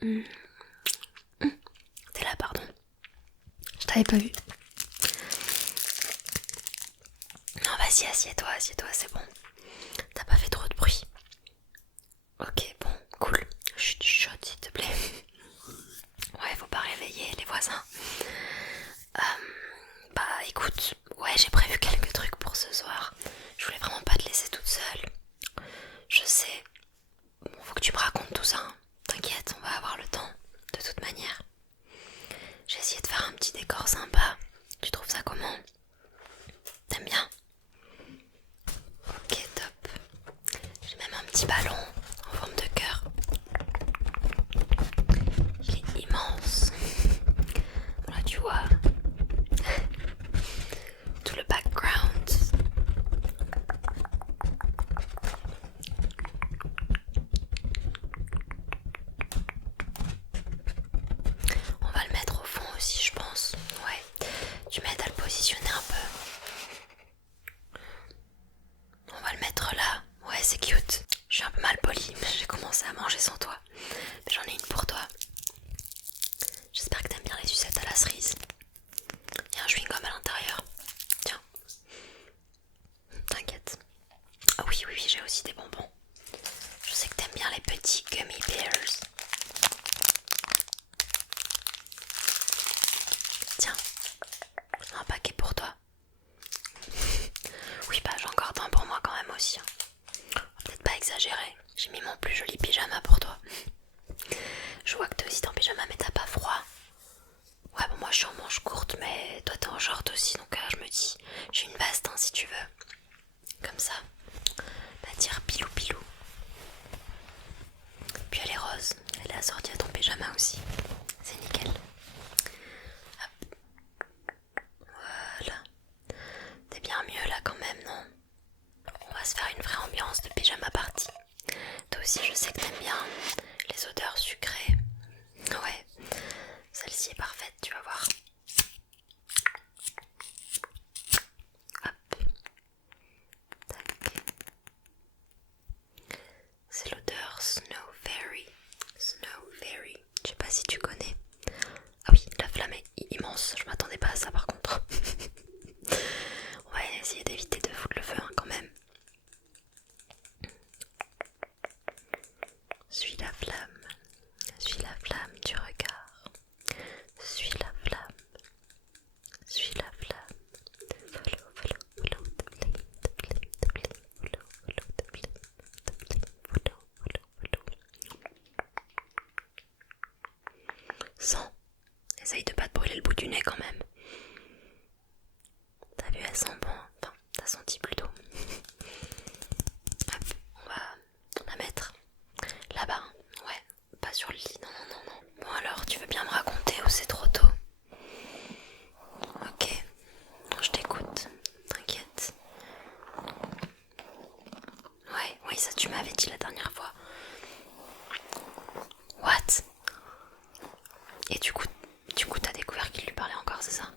T'es là, pardon. Je t'avais pas vu. Non, vas-y, assieds-toi, c'est bon. T'as pas fait trop de bruit. Ok, bon, cool. Chut, chuchote, s'il te plaît. Ouais, faut pas réveiller les voisins. Bah écoute, ouais, j'ai prévu quelques trucs pour ce soir. Je voulais vraiment pas te laisser toute seule. Je sais. Bon, faut que tu me racontes tout ça, hein. T'inquiète, on va avoir le temps, de toute manière. J'ai essayé de faire un petit décor sympa. Tu trouves ça comment? T'aimes bien? Ok, top. J'ai même un petit ballon en forme de cœur. Il est immense. Voilà, tu vois. Tout le background. On va le mettre au fond aussi, je pense. Ouais. Tu m'aides à le positionner un peu. On va le mettre là. Ouais, c'est cute. Je suis un peu mal polie. J'ai commencé à manger sans toi. Mais j'en ai une pour toi. J'espère que t'aimes bien les sucettes à la cerise. Il y a un chewing-gum à l'intérieur. Tiens. T'inquiète. Ah oui, j'ai aussi des bonbons. Je sais que t'aimes bien les petits gummy bears. Tiens. Un paquet pour toi. Oui, bah j'en garde un pour moi quand même aussi. Peut-être pas exagérer. J'ai mis mon plus joli pyjama pour toi. Je vois que t'es aussi en pyjama mais t'as pas froid. Ouais, bon, moi je suis en manche courte, mais toi t'es en short aussi, donc je me dis, j'ai une veste hein, si tu veux. Comme ça, bah dire pilou pilou. Puis elle est rose, elle est assortie à ton pyjama aussi. C'est nickel. Hop. Voilà. T'es bien mieux là quand même, non? On va se faire une vraie ambiance de pyjama party. Toi aussi je sais que t'aimes bien les odeurs sucrées. Ouais, celle-ci est parfaite, tu vas voir. Hop. Tac. C'est l'odeur Snow Fairy. Snow Fairy. Je sais pas si tu connais. Ah oui, la flamme est immense. Je m'attendais pas à ça par contre. On va essayer d'éviter de foutre le feu hein, quand même. Suis la flamme du regard. Suis la flamme. Suis la flamme. Follow the flame, follow the flame, follow. Sens. Essaye de pas te brûler le bout du nez quand même. T'as vu, elle sent bon. Enfin, t'as senti plutôt. Hop, on va la mettre là-bas. Ouais, pas sur le lit. Non. Bon alors, tu veux bien me raconter ou c'est trop tôt? Ok, je t'écoute. T'inquiète. Ouais, oui, ça tu m'avais dit la dernière fois. What? Et du coup t'as découvert qu'il lui parlait encore, c'est ça?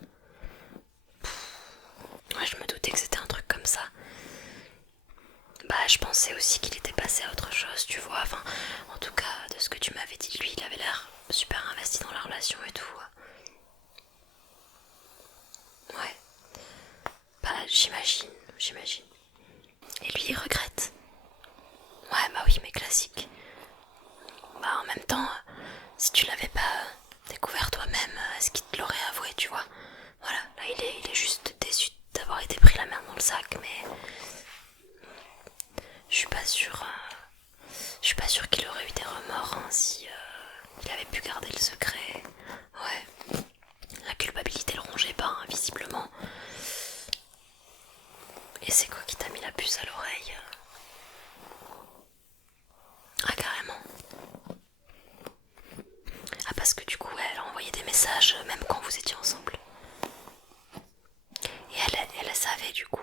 Ouais, je me doutais que c'était un truc comme ça. Bah, je pensais aussi qu'il était passé à autre chose, tu vois. Enfin, en tout cas, de ce que tu m'avais dit, lui, il avait l'air super investi dans la relation et tout. Ouais. Bah, j'imagine. Et lui, il regrette. Ouais, bah oui, mais classique. Bah, en même temps, si tu l'avais pas découvert toi-même, est-ce qu'il te l'aurait avoué, tu vois? Voilà, là, il est juste déçu d'avoir été pris la main dans le sac, mais je suis pas sûre. Je suis pas sûre qu'il aurait eu des remords hein, si il avait pu garder le secret. Ouais. La culpabilité le rongeait pas, hein, visiblement. Et c'est quoi qui t'a mis la puce à l'oreille? Ah, carrément. Ah, parce que du coup, elle a envoyé des messages même quand vous étiez ensemble. Et elle savait du coup.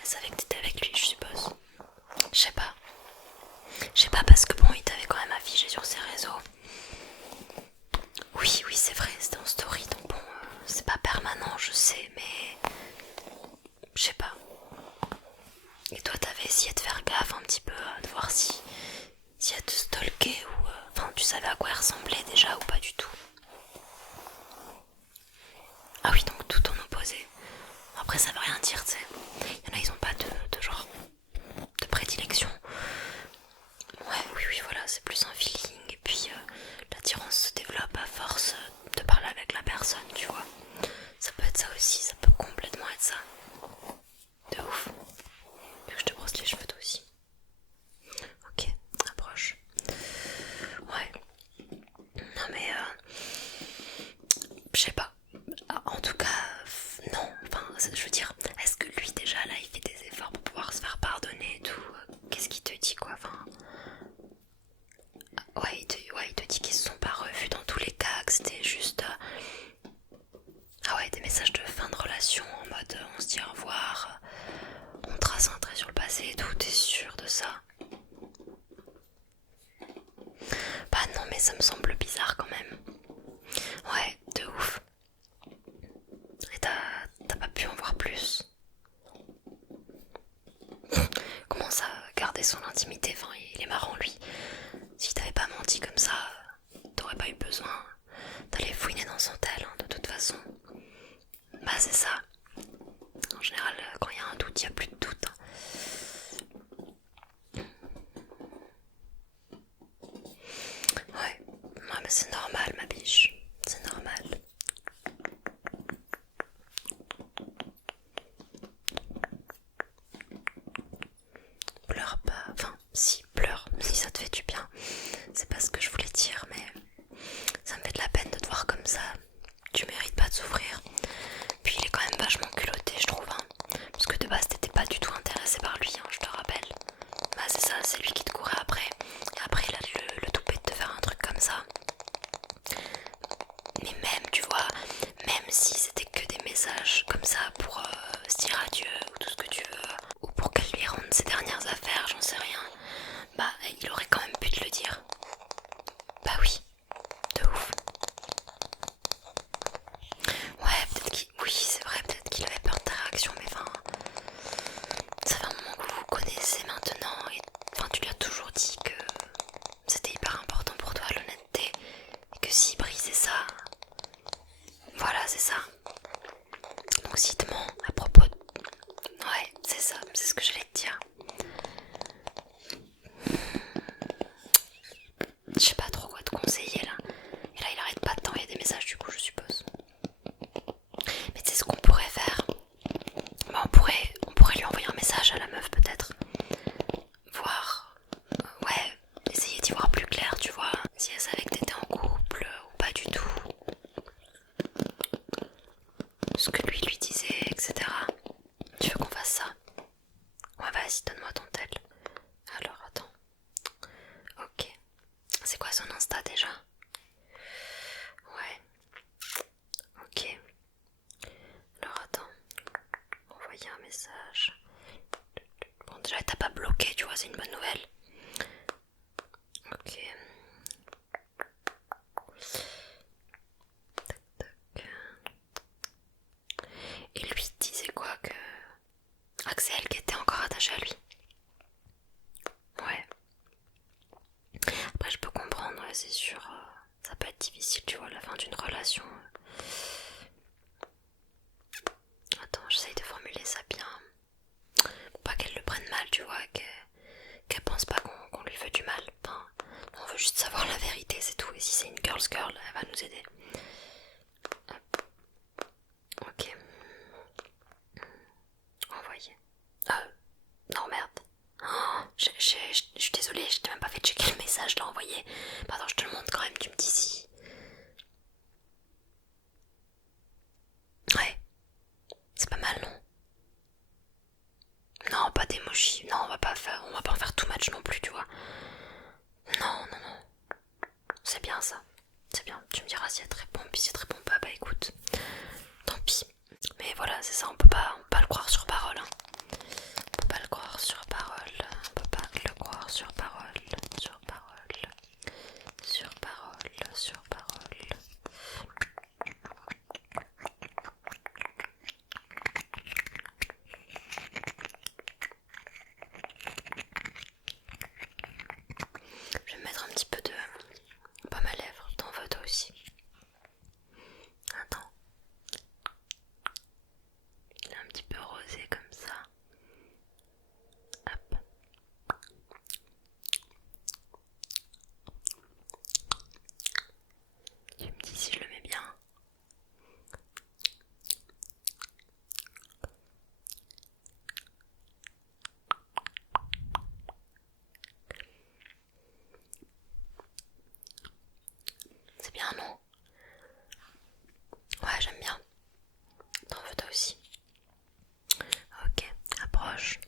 Elle savait que t'étais avec lui, je suppose. Je sais pas. Parce que bon, il t'avait quand même affiché sur ses réseaux. Oui, c'est vrai, c'était en story, donc bon, c'est pas permanent, je sais, mais je sais pas. Et toi, t'avais essayé de faire gaffe un petit peu, de voir si elle te stalkait ou... Enfin, tu savais à quoi elle ressemblait déjà. là ou pas du tout? Ah oui, donc tout en opposé. Après ça veut rien dire, tu sais. Il y en a, ils ont pas de genre de prédilection. Ouais, oui, voilà, c'est plus un feeling. Et puis l'attirance se développe à force de parler avec la personne, tu vois. Ça peut être ça aussi, ça peut complètement être ça. De ouf. Que je te brosse les cheveux toi aussi. Ok, approche. Ouais. Non mais je sais pas. En tout cas, non. Enfin, je veux dire, est-ce que lui déjà là il fait des efforts pour pouvoir se faire pardonner et tout? Qu'est-ce qu'il te dit quoi? Enfin, ouais, il te dit qu'ils se sont pas revus dans tous les cas, que c'était juste. Ah ouais, des messages de fin de relation en mode on se dit au revoir, on trace un trait sur le passé et tout, t'es sûr de ça? Bah non, mais ça me semble bizarre quand même. Ouais, de ouf. Et t'as pas pu en voir plus? Comment ça, garder son intimité? Enfin, il est marrant lui. Si t'avais pas menti comme ça, t'aurais pas eu besoin d'aller fouiner dans son tel, hein, de toute façon. Bah c'est ça. En général, quand il y a un doute, il y a plus de doute. Ouais, mais c'est normal ma biche. C'est normal. Pleure pas. Enfin, si, pleure. Si ça te fait du bien. C'est pas ce que je voulais dire, mais ça me fait de la peine de te voir comme ça. Tu mérites pas de souffrir. Puis il est quand même vachement culotté, je trouve. Hein. Parce que de base, t'étais pas du tout intéressé par lui, hein, je te rappelle. Bah c'est ça, c'est lui qui te courait après. Et après, il a le toupet de te faire un truc comme ça. Mais même, tu vois, même si c'était que des messages comme ça pour se dire adieu ou tout ce que tu veux, ou pour qu'elle lui rende ses dernières affaires, j'en sais rien, bah il aurait quand même pu te le dire. Bah oui, de ouf. Ouais, peut-être qu'il... Oui, c'est vrai, peut-être qu'il avait peur de ta réaction, mais enfin... Ça fait un moment que vous vous connaissez maintenant, et enfin tu lui as toujours dit que c'était hyper important pour toi l'honnêteté, et que s'il brisait ça... Voilà, c'est ça. Donc s'il te ment à propos de... Ouais, c'est ça, c'est ce que j'allais te dire. Je sais pas trop quoi te conseiller là. Et là il arrête pas de t'envoyer des messages du coup je suppose. Mais tu sais ce qu'on pourrait faire? Bah, on pourrait lui envoyer un message à la meuf peut-être. Voir. Ouais, essayer d'y voir plus clair, tu vois. Si elle savait que t'étais en couple ou pas du tout. Ce que lui disait, etc. Tu veux qu'on fasse ça? Ouais, vas-y, donne-moi ton tel. Alors, attends. Ok. C'est quoi son Insta déjà? Ouais. Ok. Alors, attends. Envoyer un message. Bon, déjà, t'as pas bloqué, tu vois, c'est une bonne nouvelle. Ok. Tac. Et lui disait quoi que... Axel qui était encore attaché à lui. Ouais. Après je peux comprendre, ouais, c'est sûr. Ça peut être difficile, tu vois, à la fin d'une relation. Attends, j'essaye de formuler ça bien. Pour pas qu'elle le prenne mal, tu vois, qu'elle pense pas qu'on lui veut du mal. Enfin, on veut juste savoir la vérité, c'est tout. Et si c'est une girl's girl, elle va nous aider. Hop. Ok. Envoyer. Non merde. Oh, je suis désolée, je t'ai même pas fait checker le message, je l'ai envoyé. Pardon, je te le montre quand même, tu me dis si... Ouais, c'est pas mal, non? Non, pas d'emoji. Non, on va pas en faire too much non plus, tu vois. Non. C'est bien ça. C'est bien. Tu me diras si elle te répond, puis si elle te répond pas, bah écoute. Tant pis. Mais voilà, c'est ça, on peut pas le croire sur parole. Hein. On peut pas le croire sur parole. On peut pas le croire sur parole. Sur parole. Sur parole. Sur parole. Je vais mettre un petit peu de baume à lèvres. T'en veux toi aussi? bien, non? Ouais, j'aime bien. T'en veux toi aussi? Ok, approche.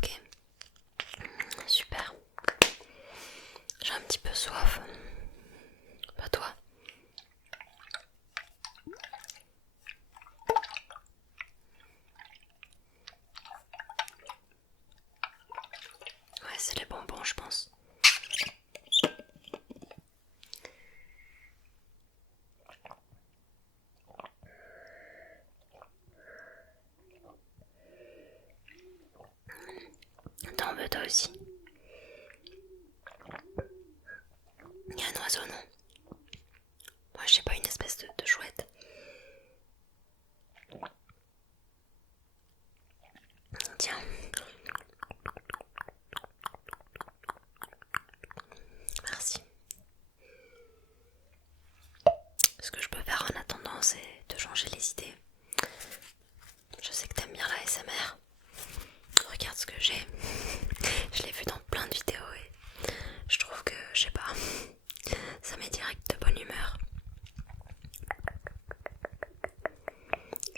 Ok, super. J'ai un petit peu soif. Pas toi? Ouais, c'est les bonbons, je pense. T'en veux toi aussi? Il y a un oiseau, non? Moi, je sais pas, une espèce de chouette. Tiens. Merci. Ce que je peux faire en attendant, c'est de changer les idées. Je sais que t'aimes bien la ASMR. Regarde ce que j'ai. Je l'ai vu dans plein de vidéos et je trouve que, je sais pas, ça met direct de bonne humeur.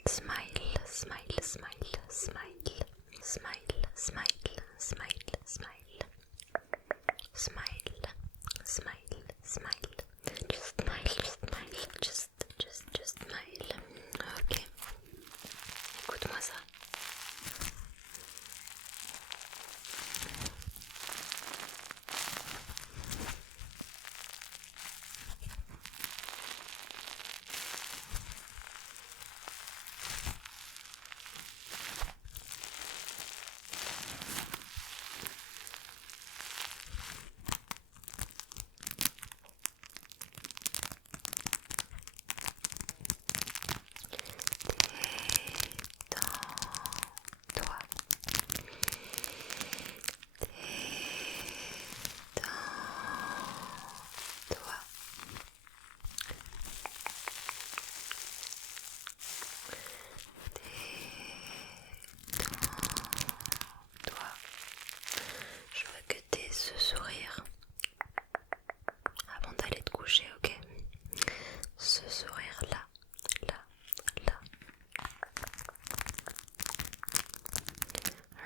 Smile, smile, smile, smile, smile, smile, smile, smile, smile, smile, smile. Just smile, just smile. Ok, écoute-moi ça. Détends-toi. Détends-toi. Détends-toi. Je veux que t'aies ce sourire avant d'aller te coucher, ok? Ce sourire là, là, là.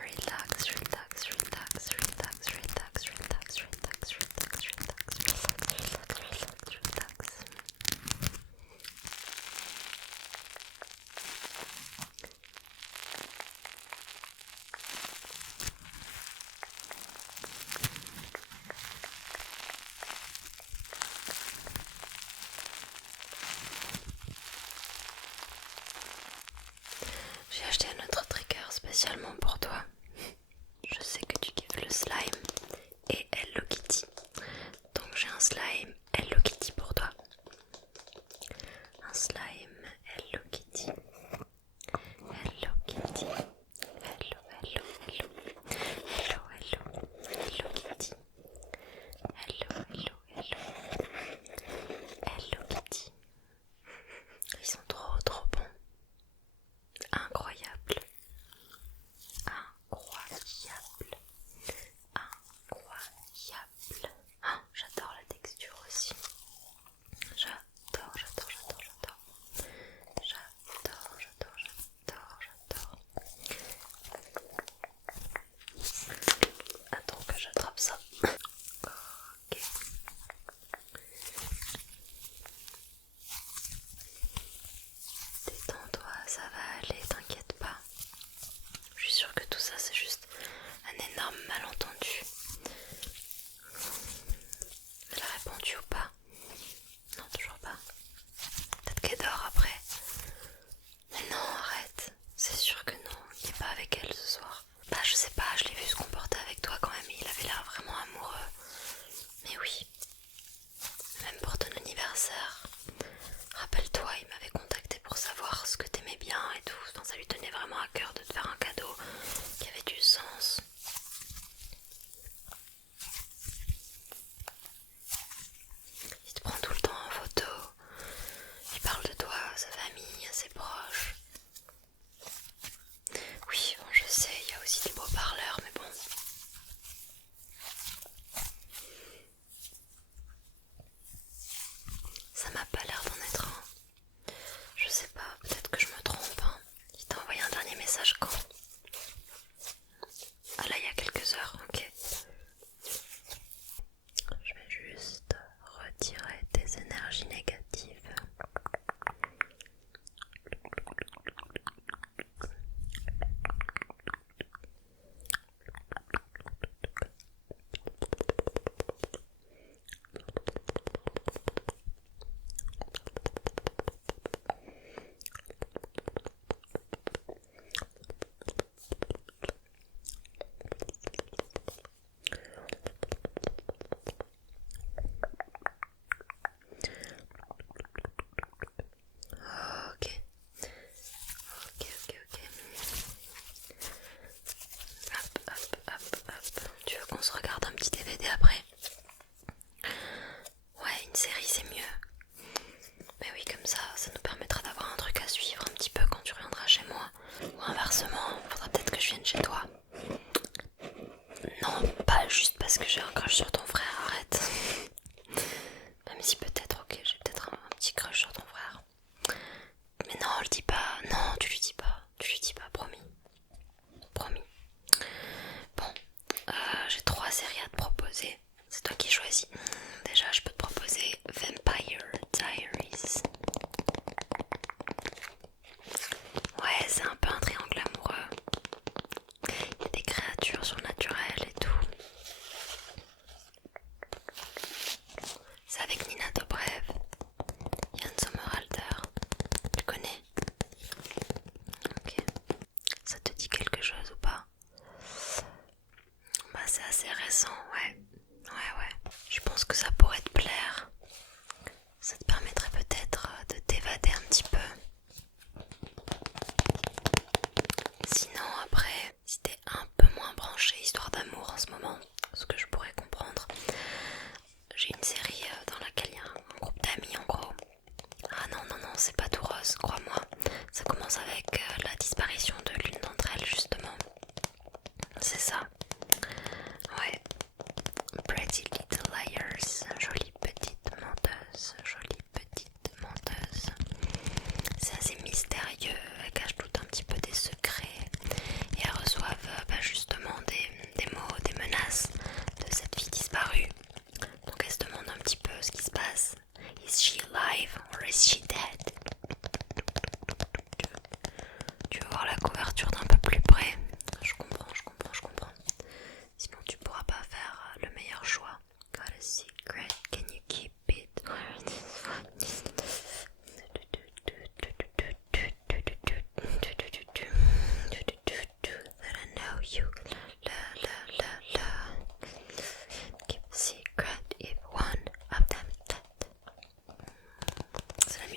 Relax, relax, relax, relax, relax, relax, relax, relax, relax, relax, relax, relax. J'ai acheté un autre trigger spécialement pour toi. Je sais que tu kiffes le slime et Hello Kitty. Donc j'ai un slime Hello Kitty pour toi. Un slime Hello Kitty. Hello Kitty. Hello, hello, hello. Hello, hello. Hello Kitty. Hello, hello, hello. Hello Kitty. Ils sont trop bons. Incroyable.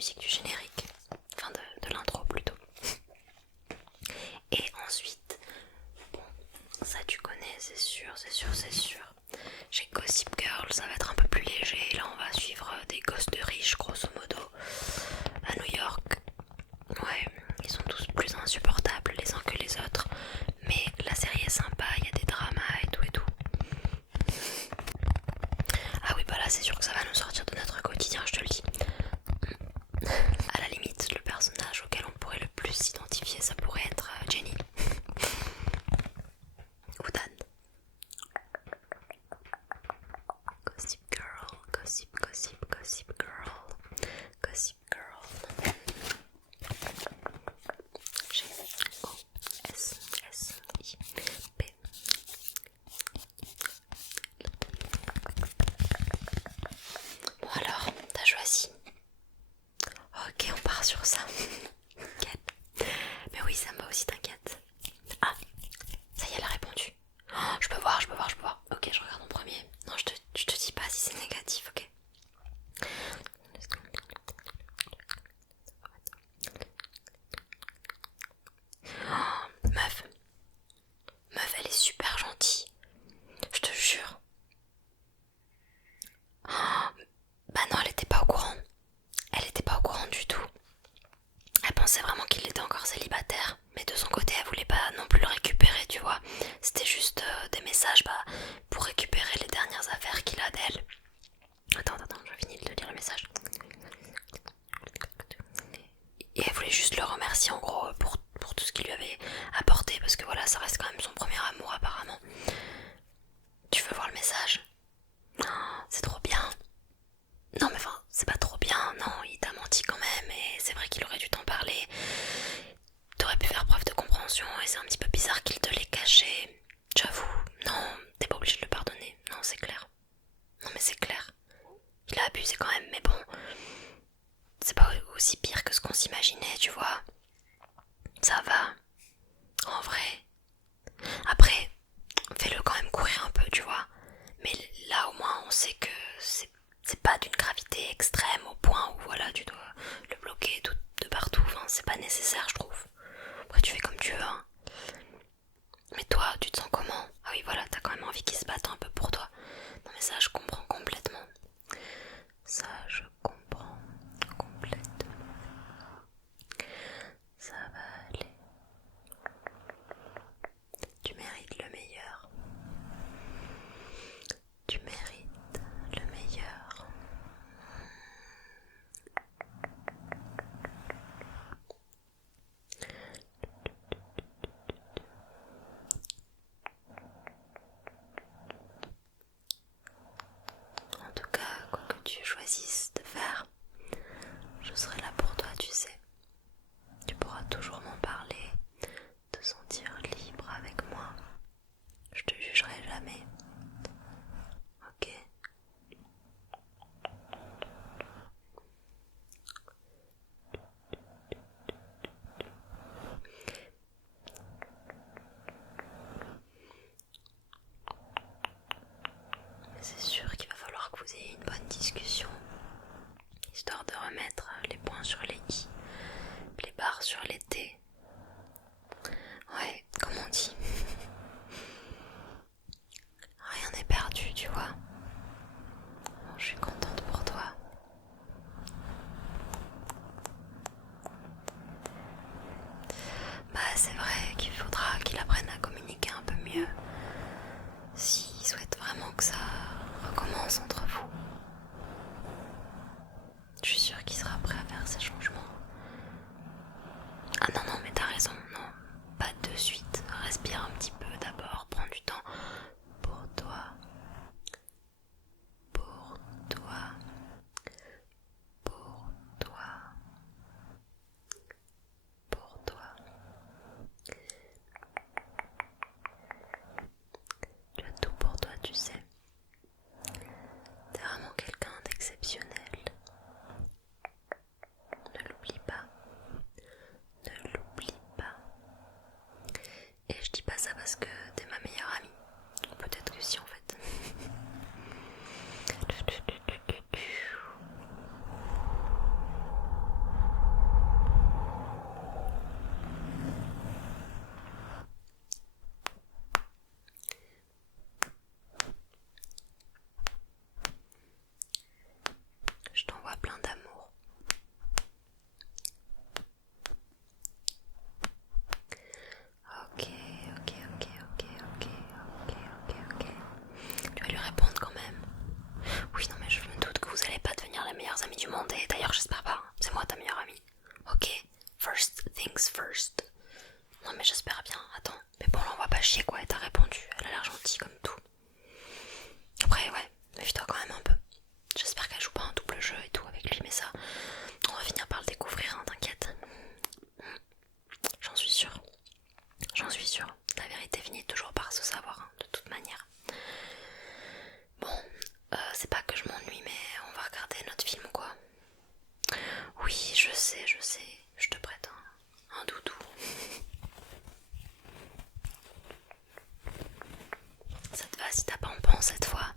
musique du générique, enfin de l'intro plutôt. Et ensuite, bon, ça tu connais, c'est sûr. J'ai Gossip Girl, ça va être un peu plus léger. Là, on va suivre des gosses de riches, grosso modo, à New York. Ouais, ils sont tous plus insupportables les uns que les autres. Mais la série est sympa, il y a des dramas et tout et tout. Ah oui, bah là, c'est sûr que ça va nous sortir de notre quotidien, je te le dis. À la limite, le personnage auquel on pourrait le plus s'identifier, ça pourrait être Jenny. Ou Dan. Gossip Girl, Gossip Girl, Gossip Girl. Gossip. Bon alors, t'as choisi. Ok, on part sur ça. Nickel. Mais oui, ça me va aussi, t'inquiète. Ah, ça y est, elle a répondu. Oh, je peux voir. Ok, je regarde en premier. Non, je te dis pas si c'est négatif, ok. Oh, meuf, elle est super gentille. Je te jure. Oh, bah non, elle était pas au courant. Elle était pas au courant du tout. Elle pensait vraiment qu'il était encore célibataire. Mais de son côté, elle voulait pas non plus le récupérer, tu vois. C'était juste des messages pour récupérer les dernières affaires qu'il a d'elle. Attends, je finis de lire le message. Et elle voulait juste le remercier en gros pour tout ce qu'il lui avait apporté. Parce que voilà, ça reste quand même son premier amour apparemment. Tu veux voir le message? Oh, c'est trop bien. Non mais enfin, c'est pas trop bien, non, il t'a menti quand même. Et c'est vrai qu'il aurait dû t'en parler. T'aurais pu faire preuve de compréhension. Et c'est un petit peu bizarre qu'il te l'ait caché. J'avoue, non, t'es pas obligé de le pardonner. Non, c'est clair. Non mais c'est clair. Il a abusé quand même, mais bon, c'est pas aussi pire que ce qu'on s'imaginait, tu vois. Ça va, en vrai. Après, fais-le quand même courir un peu, tu vois. Mais là au moins on sait que c'est pas d'une gravité extrême au point où voilà, tu dois le bloquer de partout. Enfin, c'est pas nécessaire, je trouve. Après, tu fais comme tu veux, hein. Mais toi, tu te sens comment? Ah oui, voilà, t'as quand même envie qu'il se batte un peu pour toi. Non mais ça, je comprends complètement. Ça, je comprends complètement. Ça va aller. Tu mérites le meilleur. Tu mérites le meilleur. En tout cas, quoi que tu choisisses de faire, je serai là pour toi, tu sais. Tu pourras toujours m'en parler, te sentir libre avec moi. Je te jugerai jamais. Ok? Mais c'est sûr qu'il va falloir que vous ayez une bonne discussion, histoire de remettre les points sur les i, les barres sur les t. Ouais, comme on dit. Rien n'est perdu, tu vois. Je suis contente pour toi. Bah, c'est vrai qu'il faudra qu'il apprenne à communiquer un peu mieux s'il souhaite vraiment que ça recommence entre vous. Je suis sûre qu'il sera prêt à faire ces changements. Ah non, mais t'as raison, non, pas de suite. Respire un petit peu d'abord, prends du temps pour toi. Pour toi. Pour toi. Pour toi. Tu as tout pour toi, tu sais. T'es vraiment quelqu'un d'exceptionnel. Ne things first. Non mais j'espère bien, attends. Mais bon, là on va pas chier quoi, elle t'a répondu. Elle a l'air gentille comme tout. Après, ouais, méfie-toi quand même un peu. J'espère qu'elle joue pas un double jeu et tout avec lui, mais ça, on va finir par le découvrir, hein, t'inquiète. J'en suis sûre. J'en suis sûre. La vérité finit toujours par se savoir, hein, de toute manière. Bon, c'est pas que je m'ennuie, mais on va regarder notre film ou quoi? Oui, je sais, je te prête un doudou. Ça te va si t'as pas en penses cette fois?